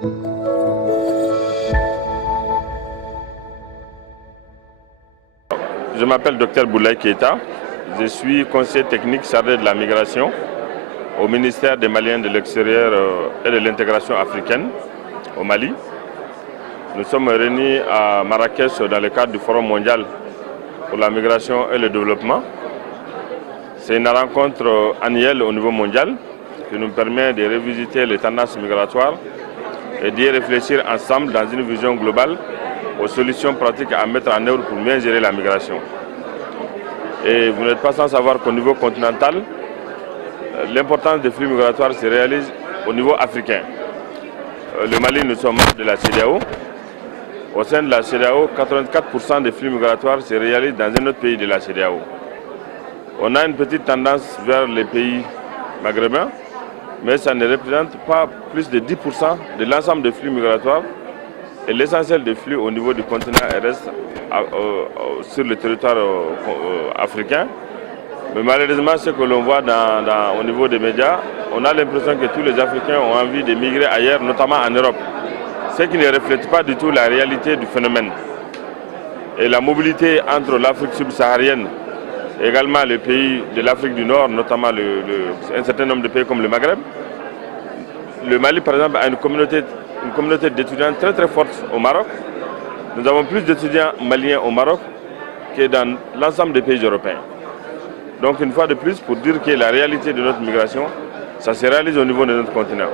Je m'appelle Dr Boulaye Keita, je suis conseiller technique chargé de la migration au ministère des Maliens de l'extérieur et de l'intégration africaine au Mali. Nous sommes réunis à Marrakech dans le cadre du Forum mondial pour la migration et le développement. C'est une rencontre annuelle au niveau mondial qui nous permet de revisiter les tendances migratoires et d'y réfléchir ensemble dans une vision globale aux solutions pratiques à mettre en œuvre pour mieux gérer la migration. Et vous n'êtes pas sans savoir qu'au niveau continental, l'importance des flux migratoires se réalise au niveau africain. Le Mali, nous sommes membres de la CEDEAO. Au sein de la CEDEAO, 84% des flux migratoires se réalisent dans un autre pays de la CEDEAO. On a une petite tendance vers les pays maghrébins, mais ça ne représente pas plus de 10% de l'ensemble des flux migratoires. Et l'essentiel des flux au niveau du continent reste sur le territoire africain. Mais malheureusement, ce que l'on voit au niveau des médias, on a l'impression que tous les Africains ont envie de migrer ailleurs, notamment en Europe. Ce qui ne reflète pas du tout la réalité du phénomène. Et la mobilité entre l'Afrique subsaharienne et également les pays de l'Afrique du Nord, notamment un certain nombre de pays comme le Maghreb. Le Mali, par exemple, a une communauté d'étudiants très très forte au Maroc. Nous avons plus d'étudiants maliens au Maroc que dans l'ensemble des pays européens. Donc une fois de plus, pour dire que la réalité de notre migration, ça se réalise au niveau de notre continent.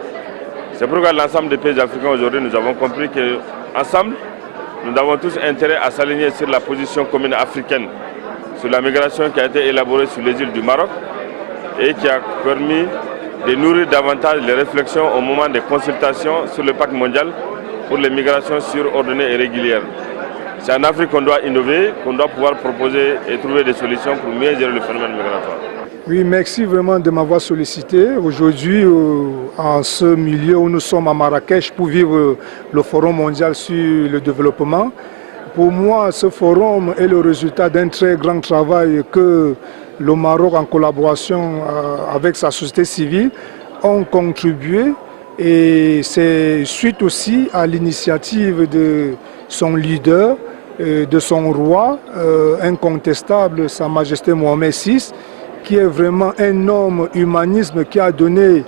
C'est pourquoi l'ensemble des pays africains aujourd'hui, nous avons compris qu'ensemble, nous avons tous intérêt à s'aligner sur la position commune africaine, sur la migration qui a été élaborée sur les îles du Maroc et qui a permis de nourrir davantage les réflexions au moment des consultations sur le pacte mondial pour les migrations sûres, ordonnées et régulières. C'est en Afrique qu'on doit innover, qu'on doit pouvoir proposer et trouver des solutions pour mieux gérer le phénomène migratoire. Oui, merci vraiment de m'avoir sollicité. Aujourd'hui, en ce milieu où nous sommes à Marrakech pour vivre le Forum mondial sur le développement, pour moi, ce forum est le résultat d'un très grand travail que le Maroc, en collaboration avec sa société civile, ont contribué. Et c'est suite aussi à l'initiative de son leader, de son roi, incontestable, Sa Majesté Mohamed VI, qui est vraiment un homme humanisme qui a donné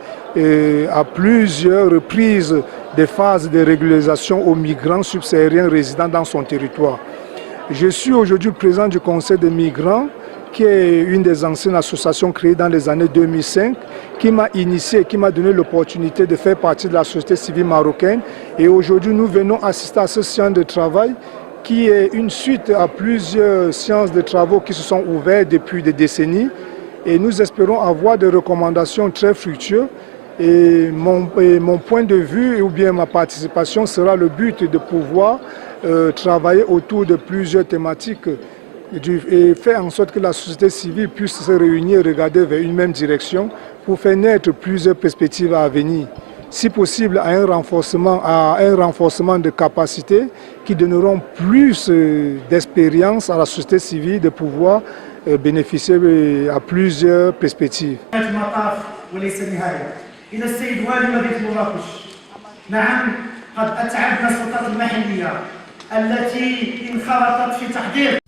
à plusieurs reprises des phases de régularisation aux migrants subsahariens résidant dans son territoire. Je suis aujourd'hui président du Conseil des migrants, qui est une des anciennes associations créées dans les années 2005, qui m'a initié, qui m'a donné l'opportunité de faire partie de la société civile marocaine. Et aujourd'hui, nous venons assister à ce séance de travail qui est une suite à plusieurs séances de travaux qui se sont ouvertes depuis des décennies. Et nous espérons avoir des recommandations très fructueuses. Et mon point de vue, ou bien ma participation, sera le but de pouvoir travailler autour de plusieurs thématiques et faire en sorte que la société civile puisse se réunir et regarder vers une même direction pour faire naître plusieurs perspectives à venir. Si possible, à un renforcement de capacités qui donneront plus d'expérience à la société civile de pouvoir bénéficier à plusieurs perspectives. إلى السيد والي مدينة مراكش. نعم قد أتعبنا السلطات المحلية التي انخرطت في تحضير